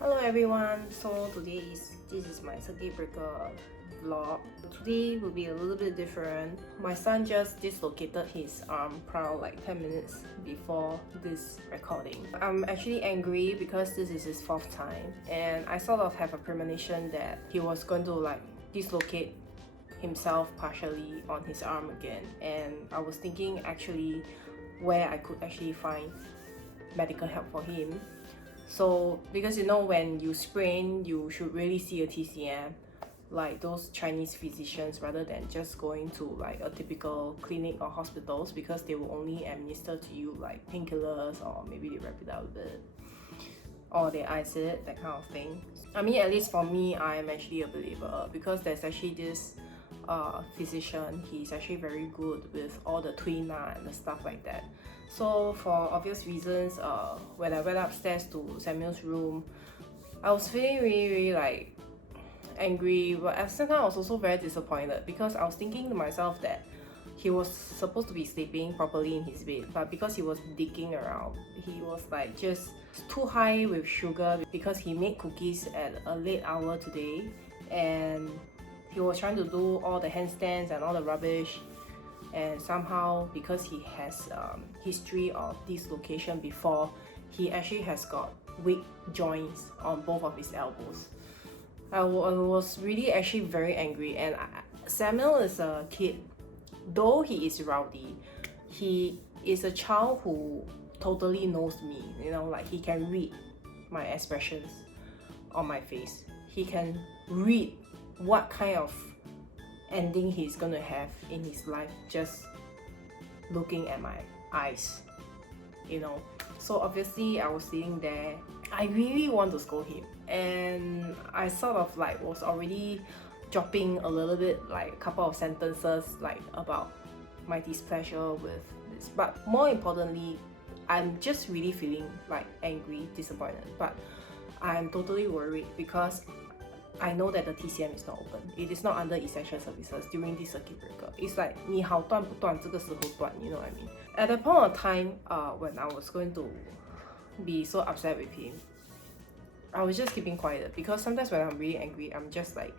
Hello everyone, so this is my circuit breaker vlog. Today will be a little bit different. My son just dislocated his arm probably like 10 minutes before this recording. I'm actually angry because this is his 4th time and I sort of have a premonition that he was going to like dislocate himself partially on his arm again, and I was thinking actually where I could actually find medical help for him. So because when you sprain, you should really see a TCM, like those Chinese physicians, rather than just going to like a typical clinic or hospitals, because they will only administer to you like painkillers, or maybe they wrap it out a bit, or they ice it, that kind of thing. I mean, at least for me, I am actually a believer because there's actually this physician. He's actually very good with all the twin and the stuff like that. So for obvious reasons, when I went upstairs to Samuel's room, I was feeling really like angry, but at the same time I was also very disappointed because I was thinking to myself that he was supposed to be sleeping properly in his bed, but because he was digging around, he was like just too high with sugar because he made cookies at a late hour today, and he was trying to do all the handstands and all the rubbish, and somehow because he has history of dislocation before, he actually has got weak joints on both of his elbows. I was really actually very angry, and Samuel is a kid. Though he is rowdy, he is a child who totally knows me, like he can read my expressions on my face. He can read what kind of ending he's gonna have in his life just looking at my eyes, So obviously I was sitting there. I really want to scold him, and I sort of like was already dropping a little bit, like a couple of sentences like about my displeasure with this. But more importantly, I'm just really feeling like angry, disappointed, but I'm totally worried because I know that the TCM is not open. It is not under essential services during this circuit breaker. It's like 你好断不断，这个时候断, you know what I mean? At that point of time, when I was going to be so upset with him, I was just keeping quiet, because sometimes when I'm really angry, I'm just like,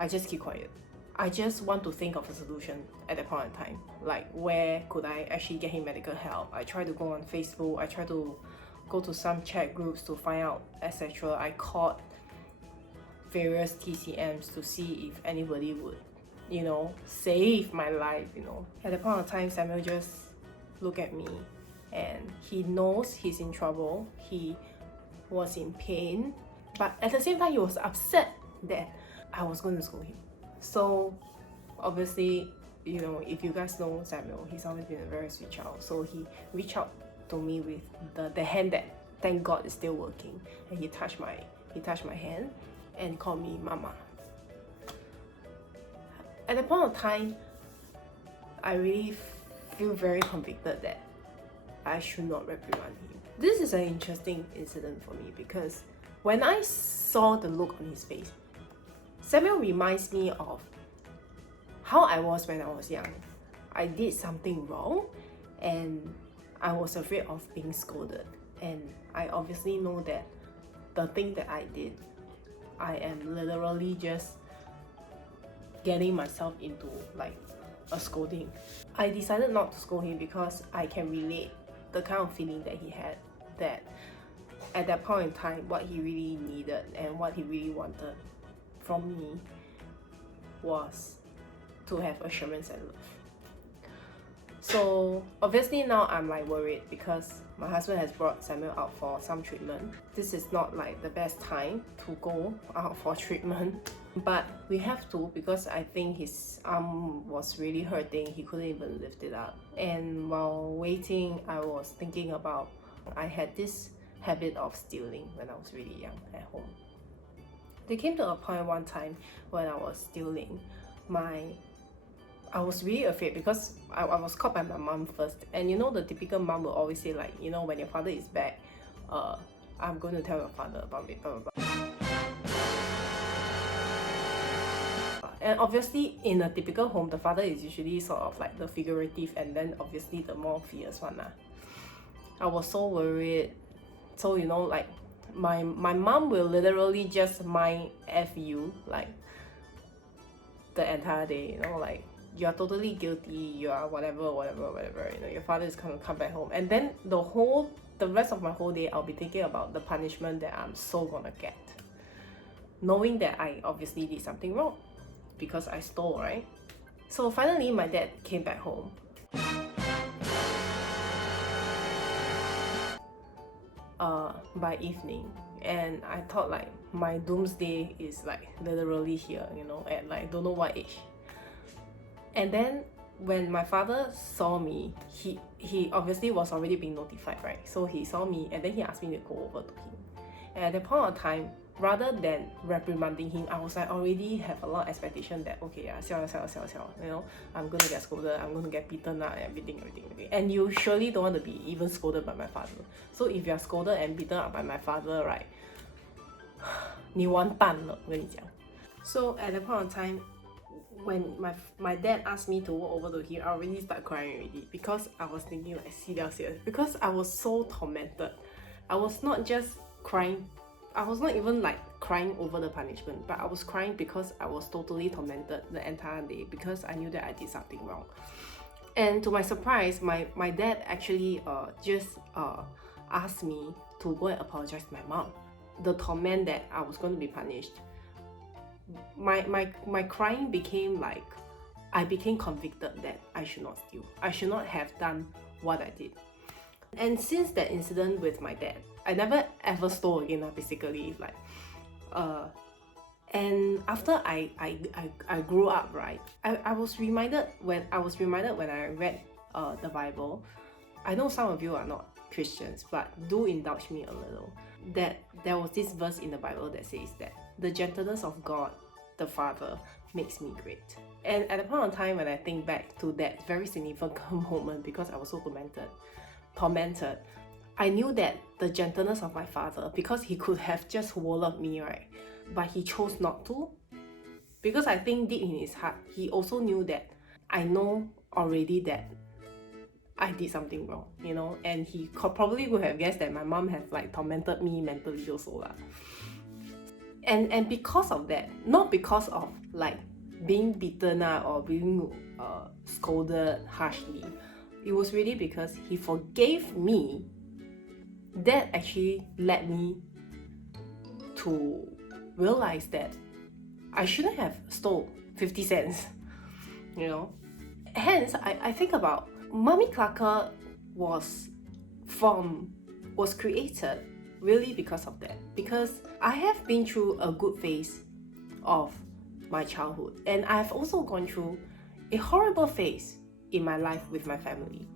I just keep quiet. I just want to think of a solution at that point in time. Like, where could I actually get him medical help? I try to go on Facebook, I try to go to some chat groups to find out, etc. I called various TCMs to see if anybody would, save my life, At the point of time, Samuel just looked at me, and he knows he's in trouble. He was in pain, but at the same time, he was upset that I was going to scold him. So obviously, if you guys know Samuel, he's always been a very sweet child. So he reached out to me with the hand that, thank God, is still working, and he touched my hand and called me Mama. At that point of time, I really feel very convicted that I should not reprimand him. This is an interesting incident for me because when I saw the look on his face, Samuel reminds me of how I was when I was young. I did something wrong and I was afraid of being scolded, and I obviously know that the thing that I did, I am literally just getting myself into like a scolding. I decided not to scold him because I can relate the kind of feeling that he had, that at that point in time, what he really needed and what he really wanted from me was to have assurance and love. So obviously now I'm like worried because my husband has brought Samuel out for some treatment. This is not like the best time to go out for treatment, but we have to, because I think his arm was really hurting. He couldn't even lift it up. And while waiting, I was thinking about, I had this habit of stealing when I was really young at home. There came to a point one time when I was stealing, I was really afraid because I was caught by my mom first. And the typical mom will always say like, when your father is back, I'm going to tell your father about it, blah, blah, blah. And obviously in a typical home, the father is usually sort of like the figurative, and then obviously the more fierce one. I was so worried. So like my mom will literally just mind F you like the entire day, you know, like you're totally guilty, you are whatever, you know, your father is gonna come back home. And then the rest of my whole day, I'll be thinking about the punishment that I'm so gonna get. Knowing that I obviously did something wrong because I stole, right? So finally, my dad came back home. By evening, and I thought like my doomsday is like literally here, you know, at like don't know what age. And then when my father saw me, he obviously was already being notified, right? So he saw me and then he asked me to go over to him. And at that point of time, rather than reprimanding him, I was like already have a lot of expectation that okay, you know, I'm gonna get scolded, I'm gonna get beaten up, everything. And you surely don't want to be even scolded by my father. So if you're scolded and beaten up by my father, right, 你完蛋了，我跟你讲。So at that point of time, when my dad asked me to walk over to him, I already start crying already because I was thinking like serious, because I was so tormented. I was not just crying, I was not even like crying over the punishment, but I was crying because I was totally tormented the entire day because I knew that I did something wrong. And to my surprise, my dad actually just asked me to go and apologize to my mom. The torment that I was going to be punished, my crying became like, I became convicted that I should not steal. I should not have done what I did. And since that incident with my dad, I never ever stole again, basically. Like, and after I grew up, right, I was reminded when I read the Bible. I know some of you are not Christians, but do indulge me a little. That there was this verse in the Bible that says that the gentleness of God, the Father, makes me great. And at the point of time when I think back to that very significant moment, because I was so tormented, I knew that the gentleness of my father, because he could have just walloped me, right? But he chose not to. Because I think deep in his heart, he also knew that I know already that I did something wrong, you know? And he probably would have guessed that my mom has like tormented me mentally also lah. And because of that, not because of like being beaten up or being scolded harshly, it was really because he forgave me. That actually led me to realize that I shouldn't have stole 50 cents, you know. Hence, I think about Mummy Clucker was created really because of that. Because I have been through a good phase of my childhood, and I've also gone through a horrible phase in my life with my family.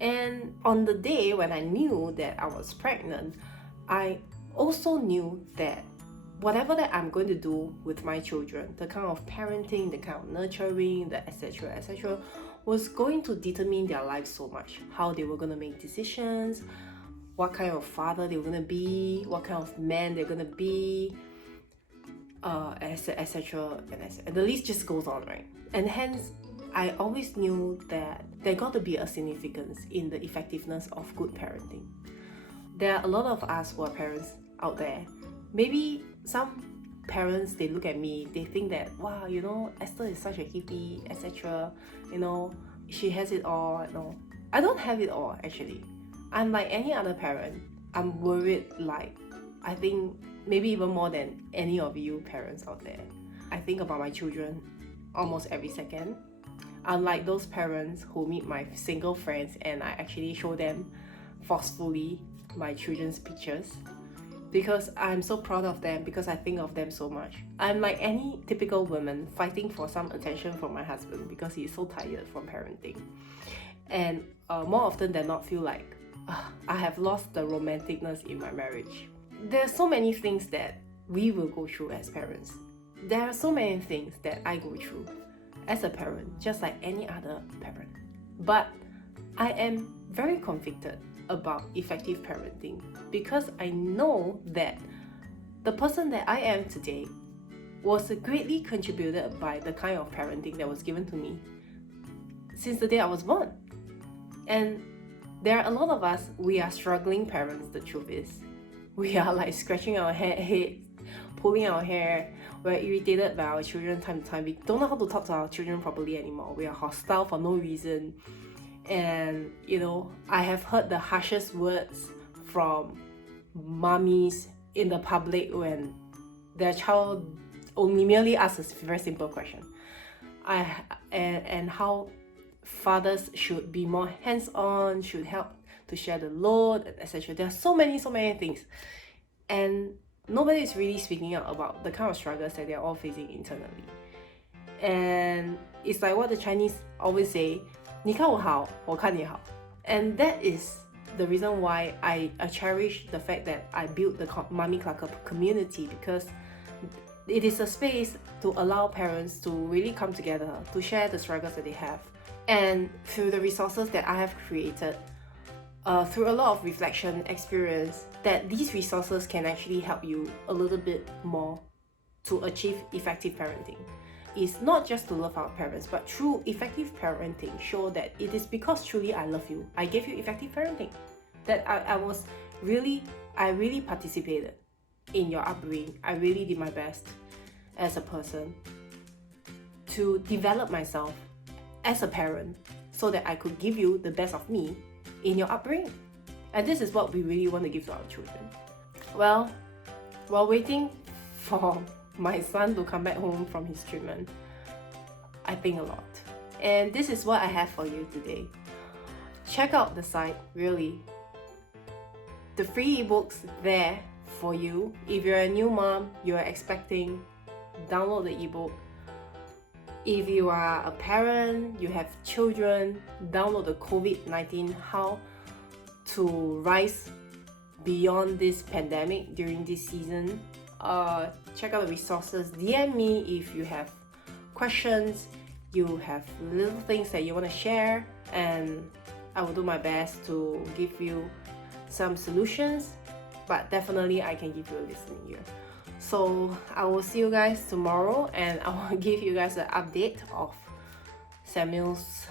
And on the day when I knew that I was pregnant, I also knew that whatever that I'm going to do with my children, the kind of parenting, the kind of nurturing, the etc., was going to determine their lives so much. How they were going to make decisions, what kind of father they were going to be, what kind of man they're going to be, etc. And the list just goes on, right? And hence, I always knew that there got to be a significance in the effectiveness of good parenting. There are a lot of us who are parents out there. Maybe some parents, they look at me, they think that, wow, you know, Esther is such a hippie, etc. You know, she has it all. No, I don't have it all, actually. I'm like any other parent. I'm worried, like, I think maybe even more than any of you parents out there. I think about my children almost every second. Unlike those parents who meet my single friends and I actually show them forcefully my children's pictures, because I'm so proud of them, because I think of them so much. I'm like any typical woman fighting for some attention from my husband because he's so tired from parenting. And more often than not, feel like I have lost the romanticness in my marriage. There are so many things that we will go through as parents. There are so many things that I go through as a parent, just like any other parent. But I am very convicted about effective parenting because I know that the person that I am today was greatly contributed by the kind of parenting that was given to me since the day I was born. And there are a lot of us, we are struggling parents, the truth is. we are like scratching our head, pulling our hair. We're irritated by our children time to time. We don't know how to talk to our children properly anymore. We are hostile for no reason. And you know, I have heard the harshest words from mummies in the public when their child only merely asks a very simple question. And how fathers should be more hands-on, should help to share the load, etc. There are so many things, and nobody is really speaking out about the kind of struggles that they're all facing internally. And it's like what the Chinese always say, 你看我好，我看你好. And that is the reason why I cherish the fact that I built the Mummy Clucker community, because it is a space to allow parents to really come together to share the struggles that they have. And through the resources that I have created, through a lot of reflection, experience, that these resources can actually help you a little bit more to achieve effective parenting. It's not just to love our parents, but through effective parenting, show that it is because truly I love you, I gave you effective parenting, that I really participated in your upbringing. I really did my best as a person to develop myself as a parent so that I could give you the best of me in your upbringing. And this is what we really want to give to our children. Well, while waiting for my son to come back home from his treatment, I think a lot. And this is what I have for you today. Check out the site, really. The free ebooks there for you. If you're a new mom, you're expecting, download the ebook. If you are a parent, you have children, download the COVID-19 How to Rise Beyond This Pandemic during this season. Check out the resources. DM me if you have questions, you have little things that you want to share, and I will do my best to give you some solutions, but definitely I can give you a listening ear. So I will see you guys tomorrow, and I will give you guys an update of Samuel's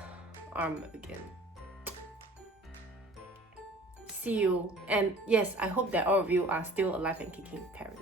arm again. See you. And yes, I hope that all of you are still alive and kicking parents.